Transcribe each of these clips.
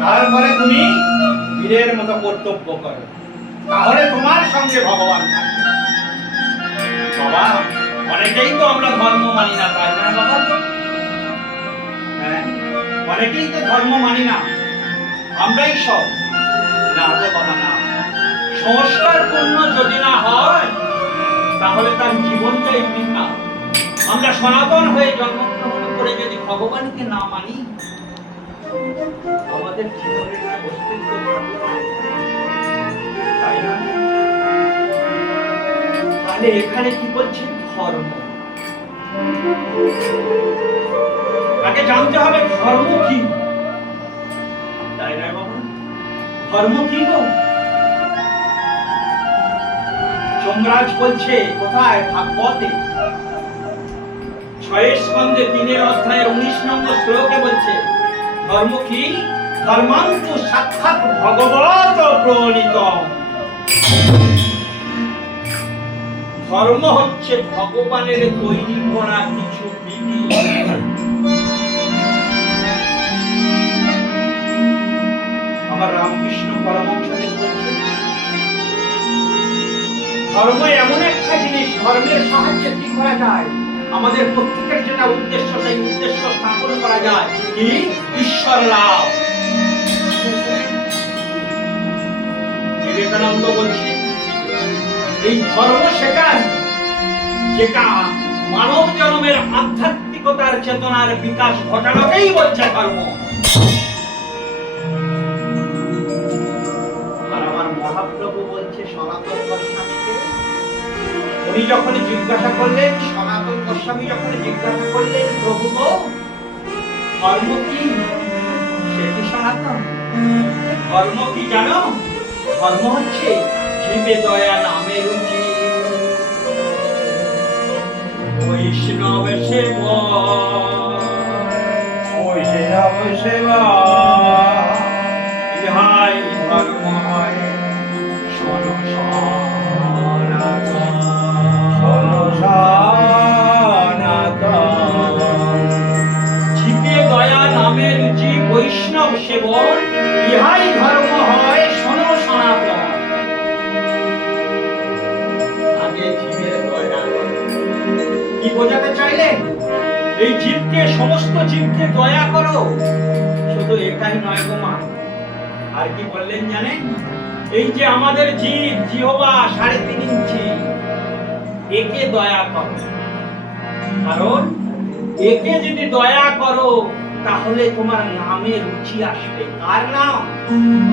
তারপরে তুমি বীরের মতো কর্তব্য করো। তাহলে তোমার সঙ্গে ভগবান বাবা, অনেকেই তো আমরা ধর্ম মানি না, তাই না বাবা? হ্যাঁ অনেকেই তো ধর্ম মানি না। আমরাই সব। না গো বাবা, না। সংস্কার পূর্ণ যদি না হয়, তাহলে তার জীবনটাই বৃথা। আমরা সনাতন হয়ে জন্মগ্রহণ করে যদি ভগবানকে না মানি তাই না? তাহলে এখানে কি বলছে? ধর্ম। আগে জানতে হবে ধর্ম কি। তাই না বাবা? ধর্ম কি গো? যমরাজ বলছে, কোথায়? ভাগবতে। ছয়ের স্কন্ধে তিনের অধ্যায়ের উনিশ নম্বর শ্লোকে বলছে ধর্ম কি? ধর্মান্ত সাক্ষাৎ ভগবত প্রণীত। ধর্ম হচ্ছে ভগবানের তৈরি করা কিছু বিধি আমার রামকৃষ্ণ বলছেন, ধর্ম এমন একটা জিনিস, ধর্মের সাহায্যে কি করা যায়? আমাদের প্রত্যেকের যেটা উদ্দেশ্য, সেই উদ্দেশ্য স্থাপন করা যায় কি? ঈশ্বর লাভ বিবেকানন্দ বলছে, এই ধর্ম শেখান যেটা মানব জন্মের আধ্যাত্মিকতার চেতনার বিকাশ ঘটানোকেই বলছে ধর্ম। মহাপ্রভু বলছে, সনাতন উনি যখন জিজ্ঞাসা করলেন গোস্বামী যখন জিজ্ঞাসা করলেন, প্রভু ধর্ম কি? সে কি সনাতন। ধর্ম কি জানো? ধর্ম হচ্ছে জীবে দয়া নামে রুচি। বৈষ্ণব সেবা। বৈষ্ণব সেবা। ইহাই ধর্ম হয়। শোনো এই জীবকে, সমস্ত জীবকে দয়া করো। শুধু একাই নয় গো মা। আর কি বললেন জানেন? এই যে আমাদের জীব, জিহবা সাড়ে তিন ইঞ্চি, একে দয়া করো। কারণ একে যদি দয়া করো, তাহলে তোমার নামে রুচি আসবে। কার নাম?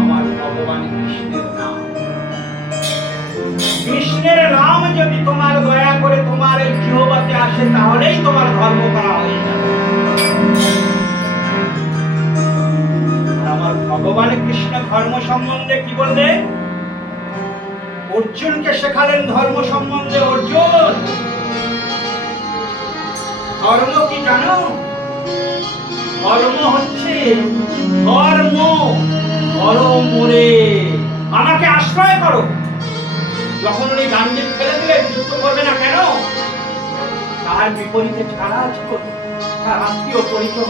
আমার ভগবান কৃষ্ণের নাম। কৃষ্ণের নাম যদি তোমার দয়া করে তোমার এই জিহবাতে আসে, তাহলেই তোমার ধর্ম করা হয়ে। যাবে আমার ভগবান কৃষ্ণ ধর্ম সম্বন্ধে কি বললেন অর্জুনকে শেখালেন ধর্ম সম্বন্ধে, অর্জুন, ধর্ম কি জানো? ধর্ম হচ্ছে ধর্ম। ধর্মরে আমাকে আশ্রয় করো। যখন উনি গান্ধী ফেলে দিলেন যুদ্ধ করবে না কেন? তার বিপরীতে ছাড়া আছে। তার আত্মীয় পরিজন,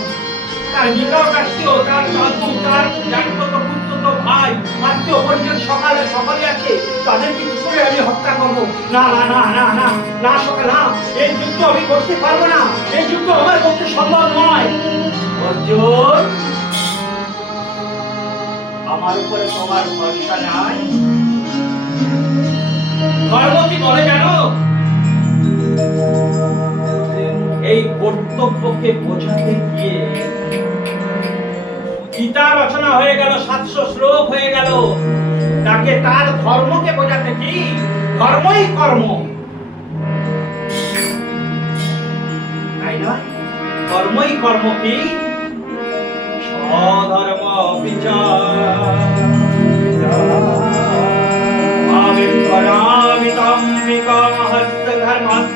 তার নিকট আত্মীয়, তার দাদু, তার জাগ্রত ভাই, আত্মীয় পরিজন সকালে সকলে আছে তাদেরকে কি করে আমি হত্যা করব? না না না না না না, সকাল, না, এই যুদ্ধ আমি করতে পারব না। এই যুদ্ধ আমার পক্ষে সম্ভব নয়। অর্জুন, আমার উপরে তোমার ভরসা নাই। ধর্ম কি বলে জানো? এই কর্তব্যকে বোঝাতে গিয়ে গীতা রচনা হয়ে গেল, সাতশো শ্লোক হয়ে গেল। তাকে তার ধর্মকে বোঝাতে কি? ধর্মই কর্ম। তাই না কর্মই কর্ম কি? স্বধর্ম বিচার।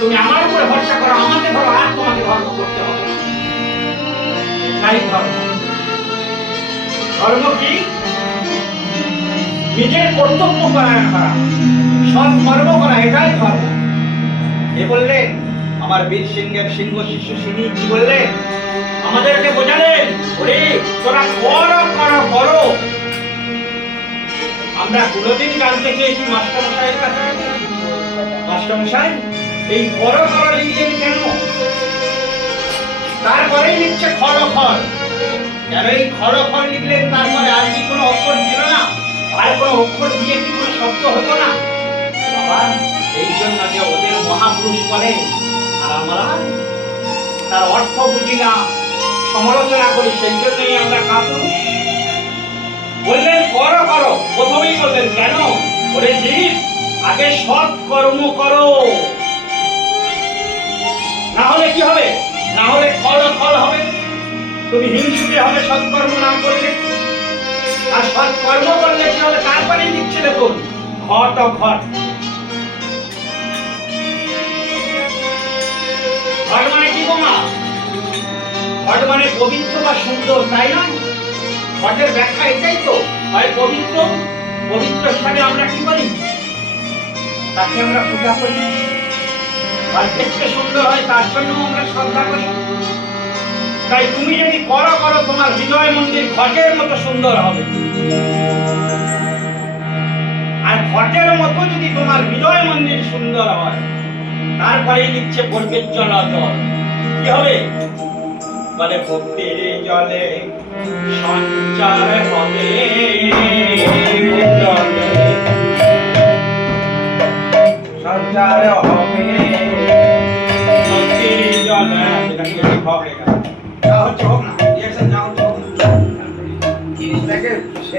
তুমি আমার উপরে ভরসা করো, আমাকে ধরো, আর তোমাকে ধর্ম করতে হবে। এটাই ধর্ম। ধর্ম কি? নিজের কর্তব্য পরায়ণ করা। সৎ কর্ম করা, এটাই ধর্ম। এ বললেন আমার বীর সিংহের সিংহ শিশু সিংহ কি বললেন আমাদেরকে বোঝালেন, ওরে, তোরা কর কর, করো। আমরা কোনোদিন জানতে চেয়েছি মাস্টার মশাইয়ের কাছে। মাস্টার মশাই এই বড় কর লিখলেন কেন? তারপরেই লিখছে খর কেন এই খর লিখলেন? তারপরে আর কি কোনো অক্ষর ছিল না? আর কোনো অক্ষর দিয়ে কি কোনো শব্দ হতো না? বাবা এই জন্য যে ওদের মহাপুরুষ বলে, আর আমরা তার অর্থ বুঝি না, সমালোচনা করি, সেই জন্যই আমরা কাপুরুষ। বললেন, করো করো, প্রথমেই বললেন, কেন? ওরে জীব আগে সৎ কর্ম করো। না হলে কি হবে? না হলে ফল ফল হবে। তুমি হিংসুটে হবে সৎকর্ম না করলে। আর সৎকর্ম করলে কি হবে? তারপরেই লিখছে দেখুন, ঘট ঘট ঘট মানে কি বোমা? ঘট মানে পবিত্র বা সুন্দর, তাই নয় ঘটের ব্যাখ্যা এটাই তো। হয় পবিত্র পবিত্র হিসাবে আমরা কি করি? তাকে আমরা পূজা করি। আর দেখতে সুন্দর হয়, তার জন্য আমরা শ্রদ্ধা করি। তাই তুমি যদি করো করো, তোমার হৃদয় মন্দির মতো সুন্দর হবে। আর ঘটের মতো যদি তোমার হৃদয় মন্দির সুন্দর হয়, তারপরেই লিখছে পড়বে জল জল। কি হবে? বলে ভক্তির জলে সঞ্চার হবে।